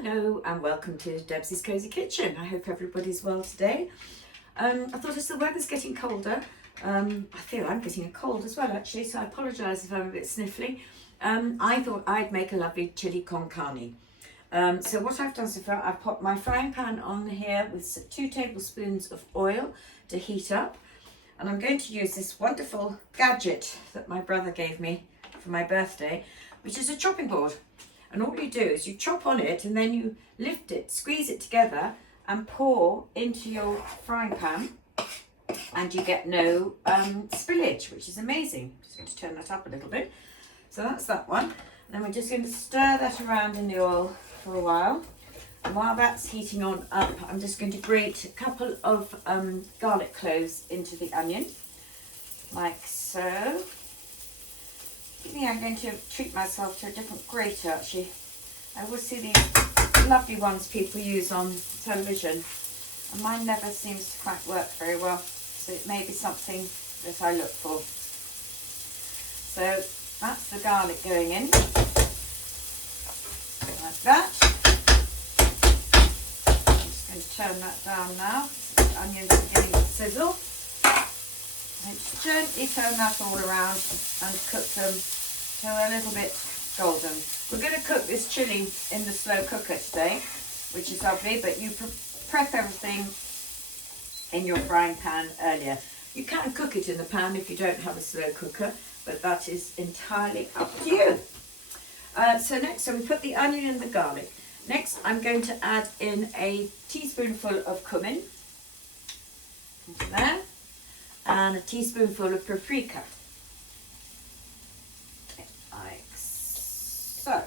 Hello and welcome to Debsy's Cosy Kitchen. I hope everybody's well today. I thought as the weather's getting colder, I feel I'm getting a cold as well actually, so I apologise if I'm a bit sniffly. I thought I'd make a lovely chili con carne. So what I've done so far, I've popped my frying pan on here with 2 tablespoons of oil to heat up. And I'm going to use this wonderful gadget that my brother gave me for my birthday, which is a chopping board. And all you do is you chop on it and then you lift it, squeeze it together and pour into your frying pan, and you get no spillage, which is amazing. Just going to turn that up a little bit. So that's that one. And then we're just going to stir that around in the oil for a while. And while that's heating on up, I'm just going to grate a couple of garlic cloves into the onion, like so. I think I'm going to treat myself to a different grater actually. I always see these lovely ones people use on television, and mine never seems to quite work very well, so it may be something that I look for. So that's the garlic going in, like that. I'm just going to turn that down now. The onions are beginning to sizzle. And just gently turn that all around and cook them till a little bit golden. We're going to cook this chili in the slow cooker today, which is lovely, but you prep everything in your frying pan earlier. You can cook it in the pan if you don't have a slow cooker, but that is entirely up to you. So we put the onion and the garlic. Next, I'm going to add in a teaspoonful of cumin into there, and a teaspoonful of paprika, like so,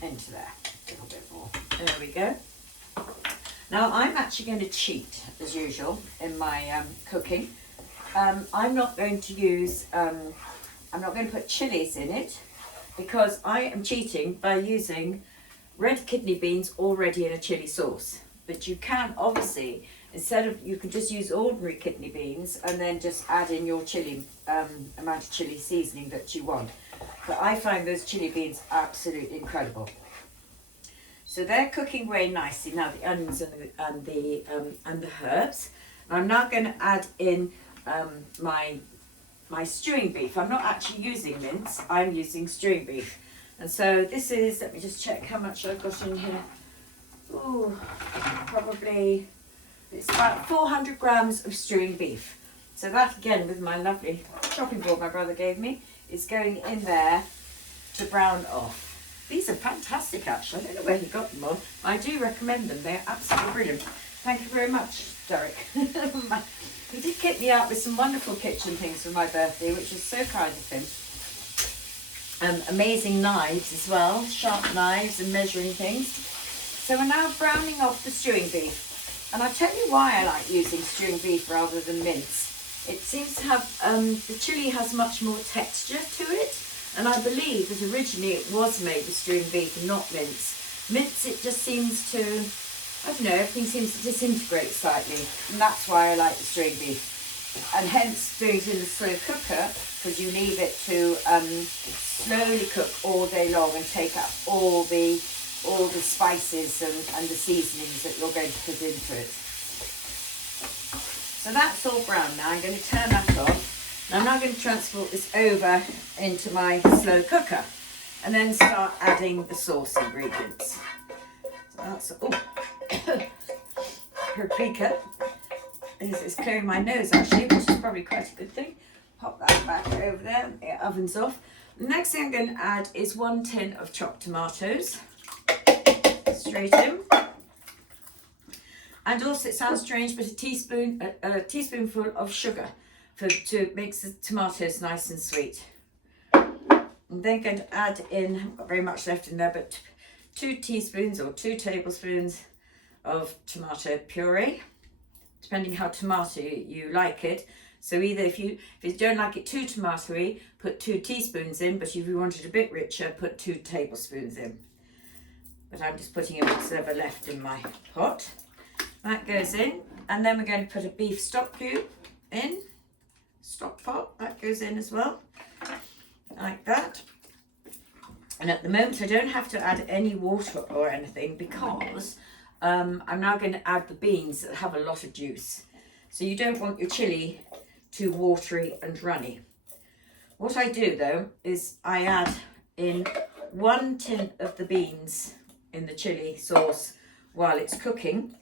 into there, a little bit more. There we go. Now I'm actually going to cheat as usual in my cooking. I'm not going to use, I'm not going to put chilies in it, because I am cheating by using red kidney beans already in a chili sauce. But you can obviously, you can just use ordinary kidney beans and then just add in your chili, amount of chili seasoning that you want. But I find those chili beans absolutely incredible. So they're cooking very nicely now, the onions and the herbs. And I'm now going to add in my stewing beef. I'm not actually using mince, I'm using stewing beef. And so this is, let me just check how much I've got in here. Ooh, probably, it's about 400 grams of stewing beef. So that, again, with my lovely chopping board my brother gave me, is going in there to brown off. These are fantastic actually. I don't know where he got them on. I do recommend them. They're absolutely brilliant. Thank you very much, Derek. He did kit me out with some wonderful kitchen things for my birthday, which was so kind of him. Amazing knives as well, sharp knives and measuring things. So we're now browning off the stewing beef. And I'll tell you why I like using stewing beef rather than mince. It seems to have, the chili has much more texture to it. And I believe that originally it was made with stewing beef and not mince. Mince, it just seems to, I don't know, everything seems to disintegrate slightly. And that's why I like the stewing beef. And hence doing it in the slow cooker, because you leave it to slowly cook all day long and take up all the spices and the seasonings that you're going to put into it. So that's all brown now. I'm going to turn that off. Now I'm now going to transport this over into my slow cooker and then start adding the sauce ingredients. So that's, paprika. It's clearing my nose actually, which is probably quite a good thing. Pop that back over there, the oven's off. The next thing I'm going to add is 1 tin of chopped tomatoes. Straight in. And also, it sounds strange, but a teaspoonful of sugar to make the tomatoes nice and sweet. I'm then going to add in, I haven't got very much left in there, but 2 teaspoons or 2 tablespoons of tomato puree, depending how tomatoey you like it. So either if you don't like it too tomatoey, put 2 teaspoons in, but if you want it a bit richer, put 2 tablespoons in. But I'm just putting a bit of left in my pot. That goes in, and then we're going to put a beef stock cube in. Stock pot, that goes in as well, like that. And at the moment I don't have to add any water or anything because I'm now going to add the beans that have a lot of juice. So you don't want your chilli too watery and runny. What I do though is I add in 1 tin of the beans in the chilli sauce while it's cooking.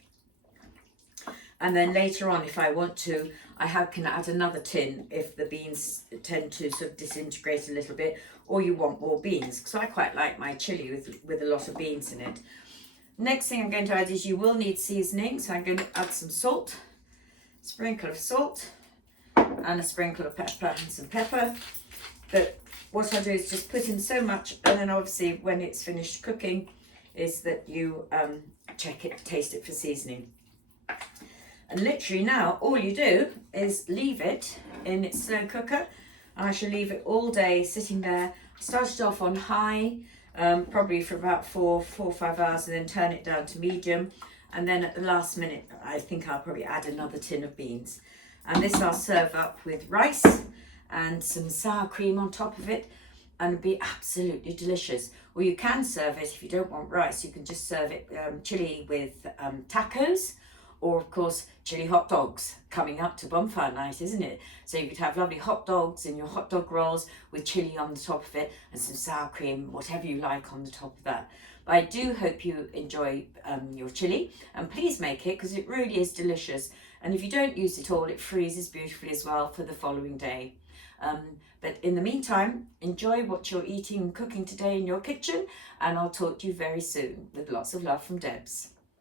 And then later on, if I want to, can add another tin if the beans tend to sort of disintegrate a little bit, or you want more beans, because I quite like my chilli with a lot of beans in it. Next thing I'm going to add is you will need seasoning, so I'm going to add some salt, sprinkle of salt, and a sprinkle of pepper and some pepper. But what I do is just put in so much, and then obviously when it's finished cooking, is that you check it, taste it for seasoning. And literally now, all you do is leave it in its slow cooker. I shall leave it all day sitting there. I started off on high, probably for about 4 or 5 hours, and then turn it down to medium. And then at the last minute, I think I'll probably add another tin of beans. And this I'll serve up with rice and some sour cream on top of it, and it'll be absolutely delicious. Or you can serve it, if you don't want rice, you can just serve it chili with tacos, or of course chili hot dogs, coming up to Bonfire Night, isn't it? So you could have lovely hot dogs in your hot dog rolls with chili on the top of it and some sour cream, whatever you like on the top of that. But I do hope you enjoy your chili, and please make it because it really is delicious. And if you don't use it all, it freezes beautifully as well for the following day. But in the meantime, enjoy what you're eating and cooking today in your kitchen, and I'll talk to you very soon with lots of love from Debs.